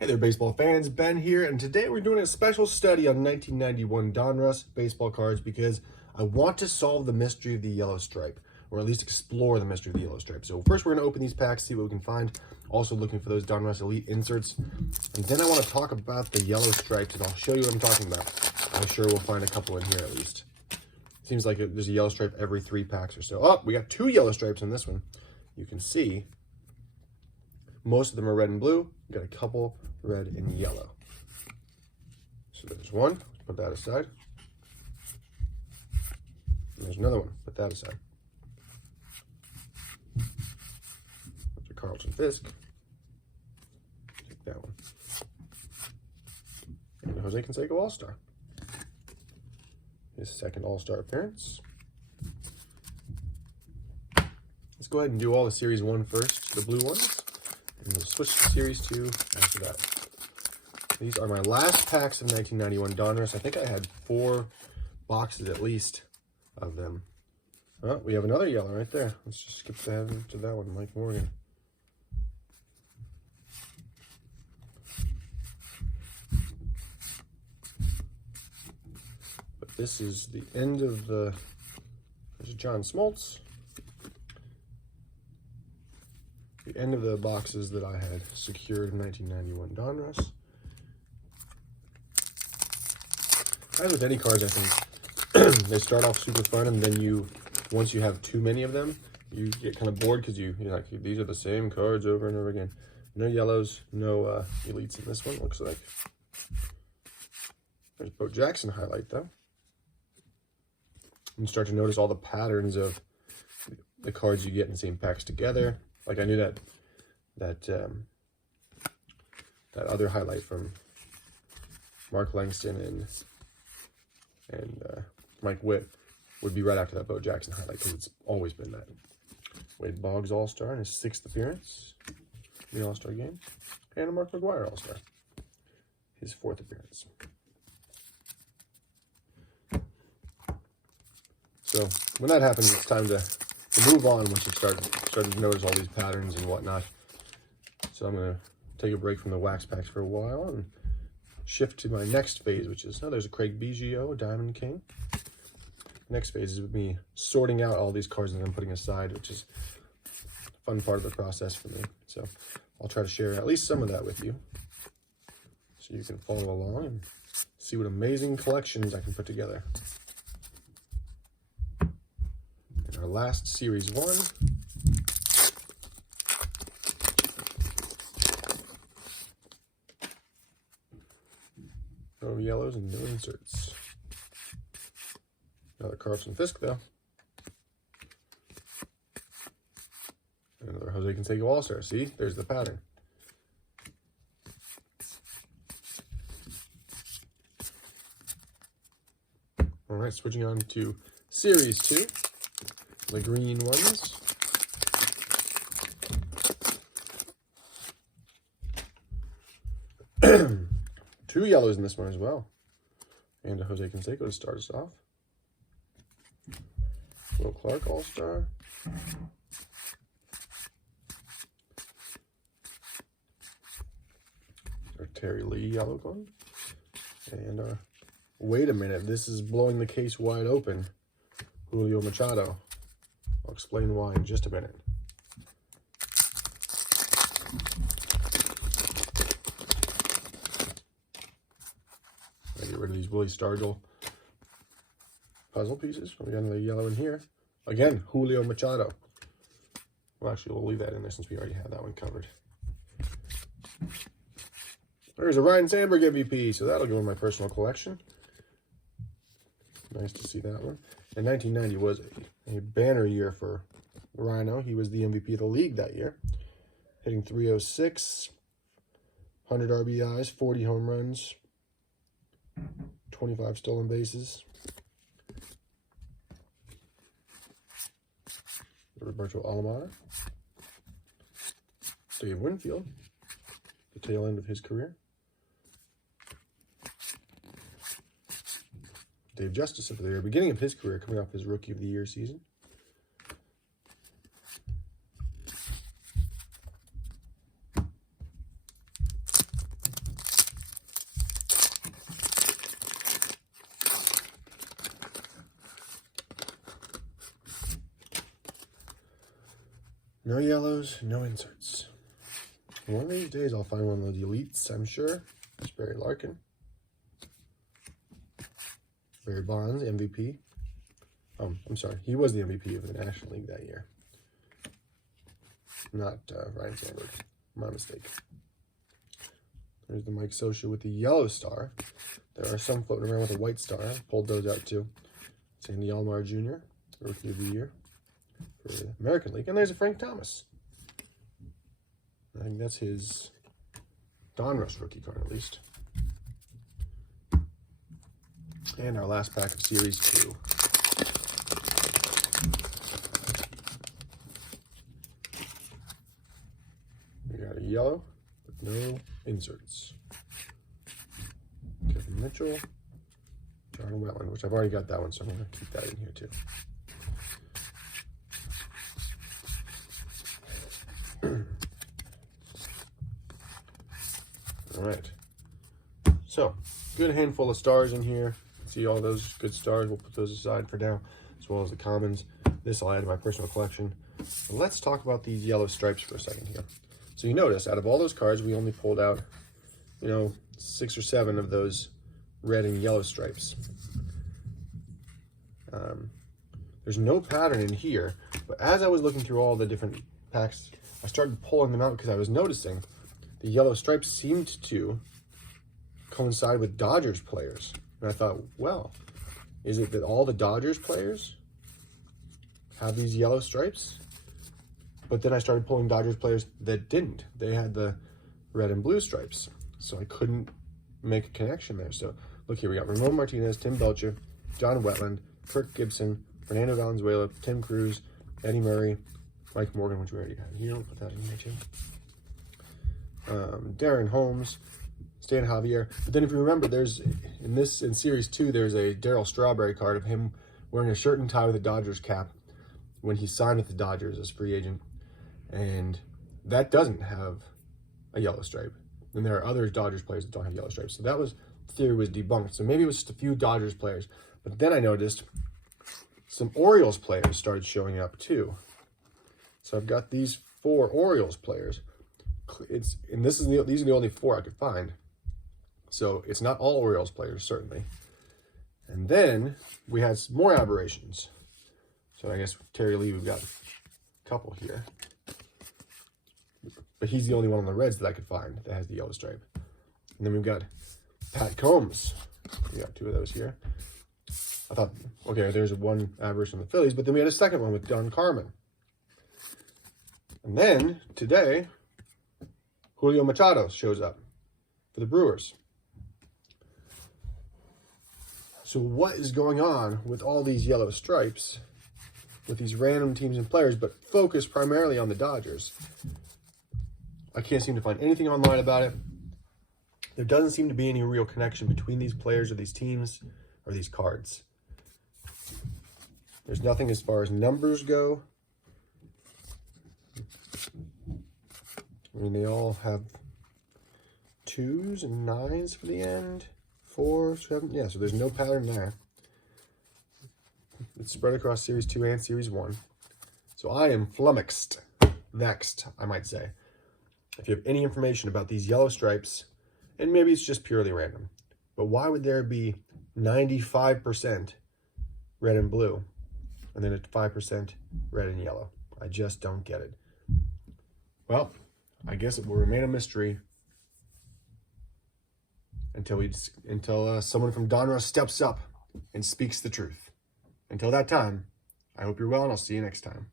Hey there, baseball fans. Ben here, and today we're doing a special study on 1991 Donruss baseball cards because I want to solve the mystery of the yellow stripe, or at least explore the mystery of the yellow stripe. So first we're going to open these packs, see what we can find. Also looking for those Donruss Elite inserts. And then I want to talk about the yellow stripes, and I'll show you what I'm talking about. I'm sure we'll find a couple in here at least. Seems like there's a yellow stripe every 3 packs or so. Oh, we got 2 yellow stripes in this one. You can see most of them are red and blue. We got a couple red and yellow. So there's one, put that aside. And there's another one, put that aside. There's a Carlton Fisk. Take that one. And a Jose Canseco All-Star. His second All-Star appearance. Let's go ahead and do all the Series 1 first, the blue ones. And we'll switch to Series 2 after that. These are my last packs of 1991 Donruss. I think I had 4 boxes at least of them. Oh, we have another yellow right there. Let's just skip ahead to that one, Mike Morgan. But this is the end of the... There's John Smoltz. The end of the boxes that I had secured in 1991 Donruss. As with any cards, I think they start off super fun, and then once you have too many of them, you get kind of bored because you're like, these are the same cards over and over again. No yellows, no elites in this one. Looks like there's Bo Jackson highlight though. You start to notice all the patterns of the cards you get in the same packs together. Like I knew that other highlight from Mark Langston and Mike Witt would be right after that Bo Jackson highlight because it's always been that. Wade Boggs All-Star in his 6th appearance in the All-Star game, and a Mark McGwire All-Star, his 4th appearance. So when that happens, it's time to move on once you start to notice all these patterns and whatnot. So I'm going to take a break from the wax packs for a while and shift to my next phase, which is, there's a Craig Biggio, Diamond King. Next phase is with me sorting out all these cards that I'm putting aside, which is a fun part of the process for me. So I'll try to share at least some of that with you so you can follow along and see what amazing collections I can put together. In our last Series 1, no yellows and no inserts. Another Carlton Fisk though. Another Jose Canseco All-Star. See, there's the pattern. All right, switching on to Series 2. The green ones. Two yellows in this one as well. And a Jose Canseco to start us off. Will Clark All-Star. Our Terry Lee yellow one. And wait a minute, this is blowing the case wide open. Julio Machado. I'll explain why in just a minute. I'll get rid of these Willie Stargell puzzle pieces. We got another yellow in here. Again, Julio Machado. Well, actually, we'll leave that in there since we already have that one covered. There's a Ryan Sandberg MVP, so that'll go in my personal collection. Nice to see that one. And 1990 was a banner year for Rhino. He was the MVP of the league that year, hitting .306, 100 RBIs, 40 home runs, 25 stolen bases. Roberto Alomar, Dave Winfield, the tail end of his career. Dave Justice at the very beginning of his career, coming off his Rookie of the Year season. No yellows, no inserts. One of these days I'll find one of those elites, I'm sure. It's Barry Larkin. Barry Bonds, MVP. I'm sorry, he was the MVP of the National League that year. Not Ryan Sandberg. My mistake. There's the Mike Scioscia with the yellow star. There are some floating around with a white star. I pulled those out too. Sandy Alomar Jr., Rookie of the Year for the American League. And there's a Frank Thomas. I think that's his Donruss rookie card at least. And our last pack of Series 2. We got a yellow with no inserts. Kevin Mitchell, John Wetland, which I've already got that one, so I'm going to keep that in here too. All right. So, good handful of stars in here. See all those good stars. We'll put those aside for now, as well as the commons. This I'll add to my personal collection. But let's talk about these yellow stripes for a second here. So you notice, out of all those cards, we only pulled out, 6 or 7 of those red and yellow stripes. There's no pattern in here, but as I was looking through all the different packs, I started pulling them out because I was noticing the yellow stripes seemed to coincide with Dodgers players. And I thought, well, is it that all the Dodgers players have these yellow stripes? But then I started pulling Dodgers players that didn't. They had the red and blue stripes. So I couldn't make a connection there. So look here, we got Ramon Martinez, Tim Belcher, John Wetland, Kirk Gibson, Fernando Valenzuela, Tim Cruz, Eddie Murray, Mike Morgan, which we already got here. We'll put that in here too. Darren Holmes, Stan Javier. But then if you remember, there's in Series 2, there's a Darryl Strawberry card of him wearing a shirt and tie with a Dodgers cap when he signed with the Dodgers as free agent. And that doesn't have a yellow stripe. And there are other Dodgers players that don't have yellow stripes. So that theory was debunked. So maybe it was just a few Dodgers players. But then I noticed some Orioles players started showing up too. So I've got these 4 Orioles players. These are the only 4 I could find. So it's not all Orioles players, certainly. And then we had some more aberrations. So I guess Terry Lee, we've got a couple here. But he's the only one on the Reds that I could find that has the yellow stripe. And then we've got Pat Combs. We got 2 of those here. I thought, okay, there's one aberration on the Phillies, but then we had a second one with Don Carmen. And then, today, Julio Machado shows up for the Brewers. So what is going on with all these yellow stripes, with these random teams and players, but focus primarily on the Dodgers? I can't seem to find anything online about it. There doesn't seem to be any real connection between these players or these teams or these cards. There's nothing as far as numbers go. I mean, they all have 2s and 9s for the end. 4, 7. Yeah, so there's no pattern there. It's spread across Series 2 and Series 1. So I am flummoxed. Vexed, I might say. If you have any information about these yellow stripes, and maybe it's just purely random, but why would there be 95% red and blue, and then at 5% red and yellow? I just don't get it. Well, I guess it will remain a mystery until someone from Donruss steps up and speaks the truth. Until that time, I hope you're well, and I'll see you next time.